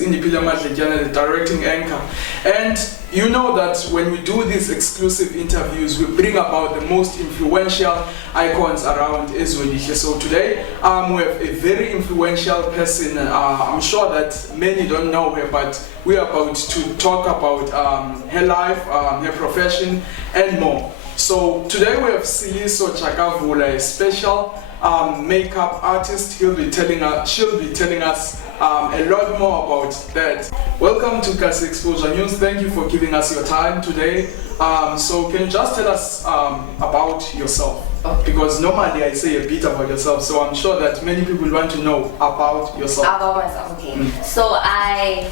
is Indipila Madletyana, the directing anchor. And you know that when we do these exclusive interviews, we bring about the most influential icons around Ezwelihle. So today we have a very influential person. I'm sure that many don't know her, but we are about to talk about her life, her profession, and more. So today we have Siliso Jakavula, a special makeup artist. She'll be telling us a lot more about that. Welcome to Kasi Exposure News. Thank you for giving us your time today. So can you just tell us about yourself? Because normally I say a bit about yourself, so I'm sure that many people want to know about yourself. About myself, okay. So I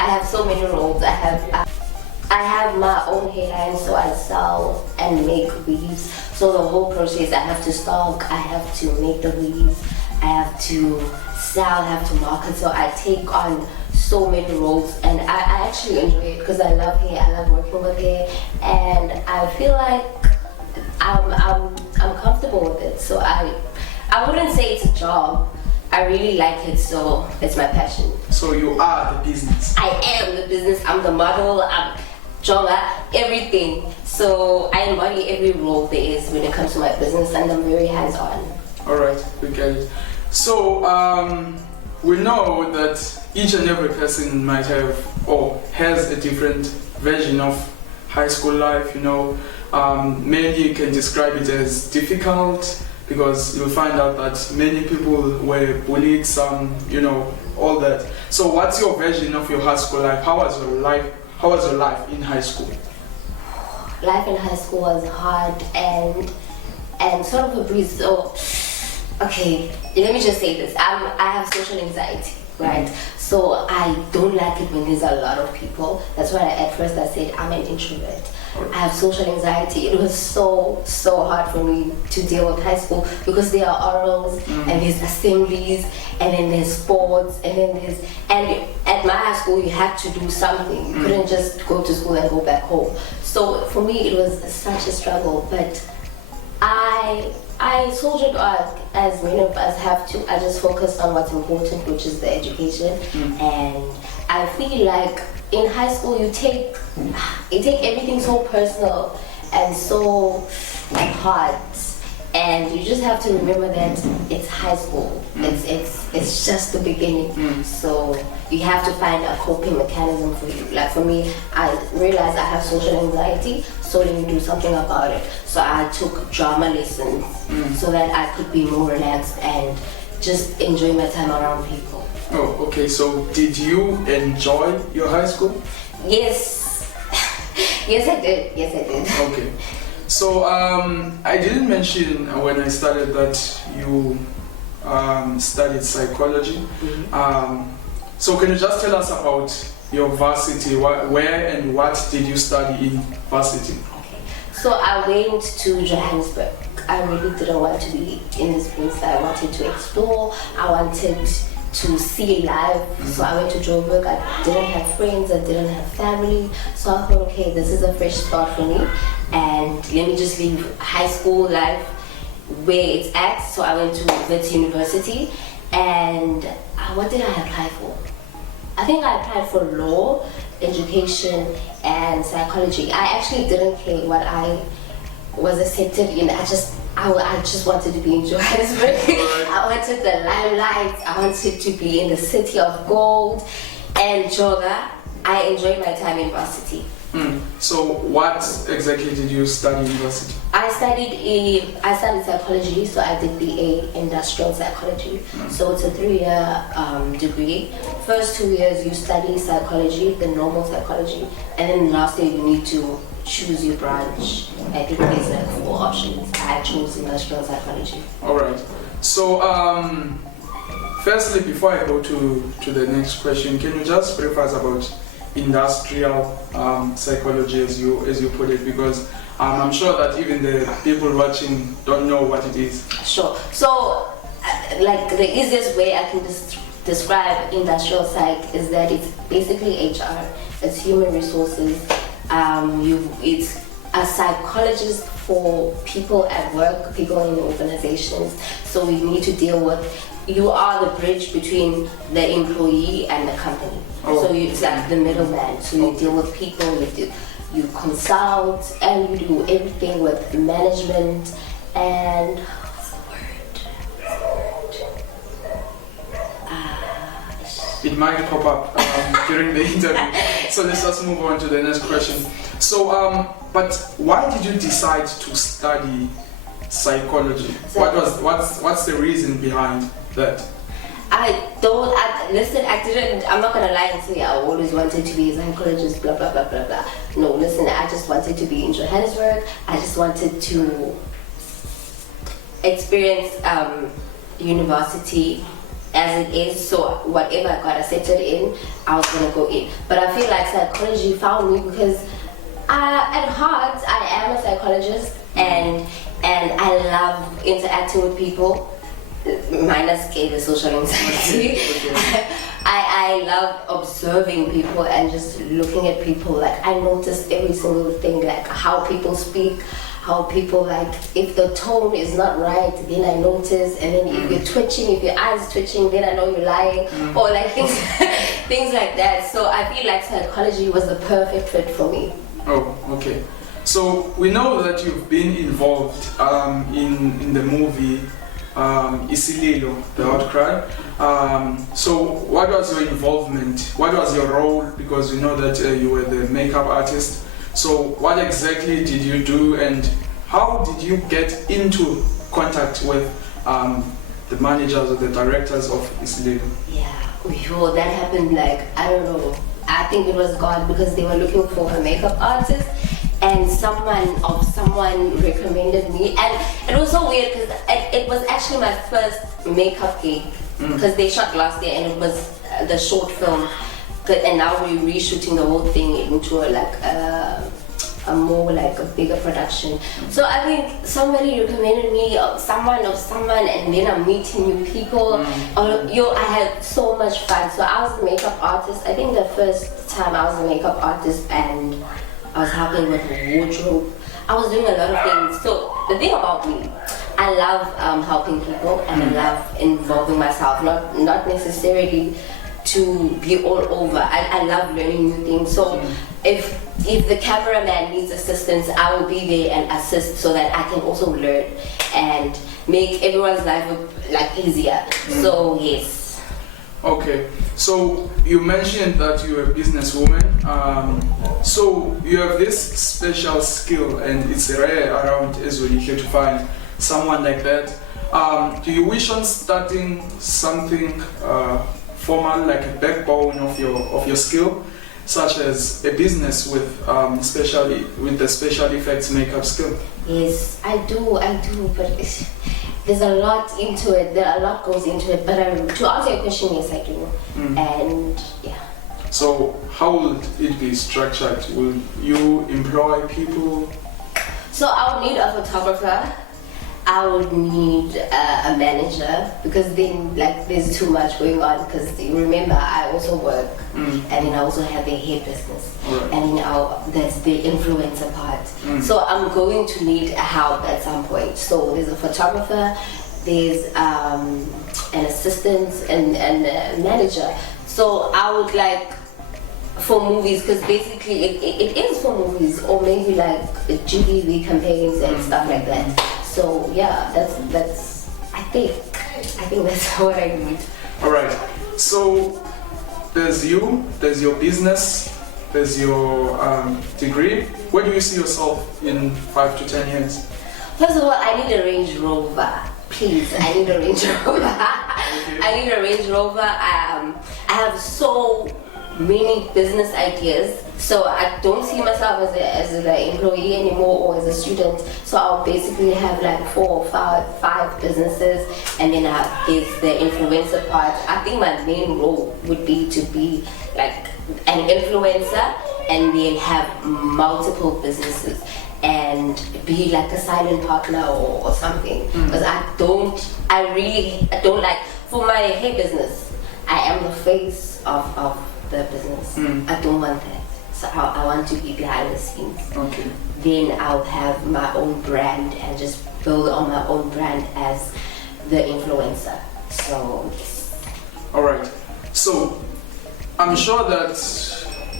have so many roles. I have my own hairline, so I sell and make weaves. So the whole process, I have to stock, I have to make the weaves, I have to sell, I have to market. So I take on so many roles, and I actually enjoy it because I love hair, I love working with hair, and I feel like I'm comfortable with it. So I wouldn't say it's a job. I really like it, so it's my passion. So you are the business. I am the business. I'm the model. I'm Jonga, everything. So I embody every role there is when it comes to my business, and I'm very hands-on. All right, we get it. So we know that each and every person might have or has a different version of high school life. You know, many can describe it as difficult because you'll find out that many people were bullied, some, you know, all that. So what's your version of your high school life? How was your life in high school? Life in high school was hard and sort of a breeze. So, okay, let me just say this. I have social anxiety, right? So I don't like it when there's a lot of people. That's why at first I said I'm an introvert. I have social anxiety. It was so hard for me to deal with high school because there are orals and there's assemblies and then there's sports and at my high school you had to do something. You couldn't just go to school and go back home. So for me it was such a struggle, but I soldiered on as many of us have to. I just focused on what's important, which is the education, and I feel like in high school you take everything so personal and so hard, and you just have to remember that it's high school. It's just the beginning. So you have to find a coping mechanism for you. Like for me, I realized I have social anxiety, so let me do something about it. So I took drama lessons so that I could be more relaxed and just enjoy my time around people. Oh, okay. So did you enjoy your high school? Yes. Yes, I did. Yes, I did. Okay. So I didn't mention when I started that you studied psychology. So can you just tell us about your varsity? Where and what did you study in varsity? Okay. So I went to Johannesburg. I really didn't want to be in this place. I wanted to explore. I wanted to see life. So I went to Joburg. I didn't have friends, I didn't have family. So I thought, okay, this is a fresh start for me, and let me just leave high school life where it's at. So I went to Wits University, and what did I apply for? I think I applied for law, education, and psychology. I actually didn't care what I was accepted in. I just wanted to be in Johannesburg. I wanted the limelight. I wanted to be in the city of gold and Joga. I enjoyed my time in varsity. So what exactly did you study in university? I studied psychology, so I did BA industrial psychology. So it's a 3-year degree. First 2 years you study psychology, the normal psychology, and then the last year you need to choose your branch. I think there's like 4 options. I chose industrial psychology. All right. So firstly, before I go to the next question, can you just brief us about industrial psychology, as you put it, because I'm sure that even the people watching don't know what it is. Sure. So like the easiest way I can describe industrial psych is that it's basically HR. It's human resources. It's a psychologist for people at work, people in organizations. So we need to deal with you are the bridge between the employee and the company. Oh. So it's like the middleman. So you deal with people, you consult, and you do everything with management and what's the word? It might pop up during the interview. So let's just move on to the next question. So, but why did you decide to study psychology? What's the reason behind that? I'm not gonna lie and say I always wanted to be a psychologist, blah blah blah blah blah. No, listen, I just wanted to be in Johannesburg. I just wanted to experience university as it is, so whatever I got accepted in, I was gonna go in. But I feel like psychology found me because at heart I am a psychologist, and I love interacting with people. Minus the social anxiety. I love observing people and just looking at people. Like I notice every single thing, like how people speak, how people, like if the tone is not right, then I notice, and then if you're twitching, if your eyes twitching, then I know you're lying, or like things like that. So I feel like psychology was the perfect fit for me. Oh, okay. So we know that you've been involved in the movie Siliso, The Outcry. So what was your involvement? What was your role? Because we know that you were the makeup artist. So what exactly did you do, and how did you get into contact with the managers or the directors of Siliso? Yeah, that happened like, I don't know, I think it was God, because they were looking for a makeup artist, and someone recommended me, and it was so weird because it was actually my first makeup gig, because they shot last year and it was the short film, and now we're reshooting the whole thing into a more like a bigger production. So I think somebody recommended me, someone, and then I'm meeting new people. I had so much fun. So I was a makeup artist. I think the first time I was a makeup artist, and I was helping with wardrobe. I was doing a lot of things. So the thing about me, I love helping people, and I love involving myself, not necessarily to be all over. I love learning new things. So if the cameraman needs assistance, I will be there and assist, so that I can also learn and make everyone's life like easier. So yes. Okay, so you mentioned that you're a businesswoman. So you have this special skill, and it's rare around Israel here to find someone like that. Do you wish on starting something formal, like a backbone of your skill, such as a business with the special effects makeup skill? Yes, I do, but there's a lot into it. A lot goes into it. But to answer your question, yes, I do. And yeah. So how will it be structured? Will you employ people? So I would need a photographer. I would need a manager, because then there's too much going on, because remember I also work, and then I also have a hair business, and then that's the influencer part. So I'm going to need help at some point. So there's a photographer, there's an assistant, and a manager. So I would like for movies, because basically it is for movies, or maybe like GTV campaigns and stuff like that. So yeah, that's I think that's what I need. All right. So there's your business, there's your degree. Where do you see yourself in 5 to 10 years? First of all, I need a Range Rover. Please, I need a Range Rover. Okay. I need a Range Rover. I have so many business ideas, so I don't see myself as an employee anymore, or as a student. So I'll basically have like 4 or 5 businesses, and then there's the influencer part. I think my main role would be to be like an influencer, and then have multiple businesses, and be like a silent partner or something. Because I really don't like, for my hair business, I am the face of the business. I don't want that. So I want to be behind the scenes. Okay. Then I'll have my own brand and just build on my own brand as the influencer. So yes. All right. So I'm sure that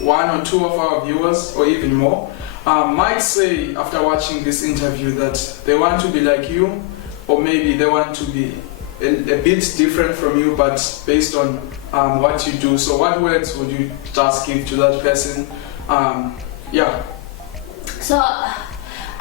one or two of our viewers, or even more, might say after watching this interview that they want to be like you, or maybe they want to be a bit different from you, but based on what you do. So what words would you just give to that person? Yeah. So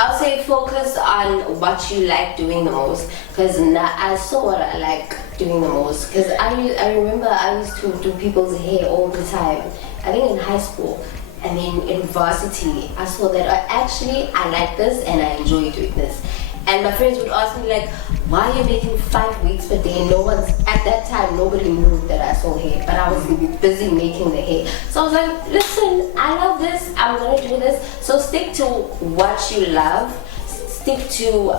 I'll say focus on what you like doing the most, because I saw what I like doing the most. Because I remember I used to do people's hair all the time. I think in high school, and then in varsity, I saw that I like this and I enjoy doing this. And my friends would ask me like, why are you making 5 weeks per day? At that time, nobody knew that I sold hair, but I was busy making the hair. So I was like, listen, I love this, I'm gonna do this. So stick to what you love, stick to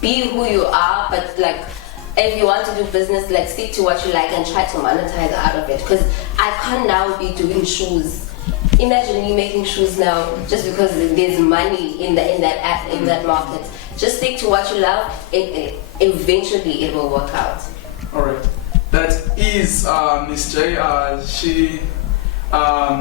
be who you are, but like, if you want to do business, like stick to what you like and try to monetize out of it. Because I can't now be doing shoes. Imagine me making shoes now just because there's money in that market. Just stick to what you love. Eventually it will work out. All right. That is Miss J. She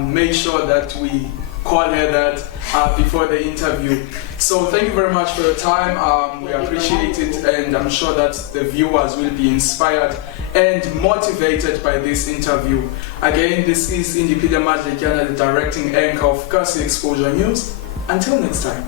made sure that we call her that before the interview. So thank you very much for your time. We appreciate it, and I'm sure that the viewers will be inspired and motivated by this interview. Again, this is Indipida Madlekiana, the directing anchor of Kasi Exposure News. Until next time.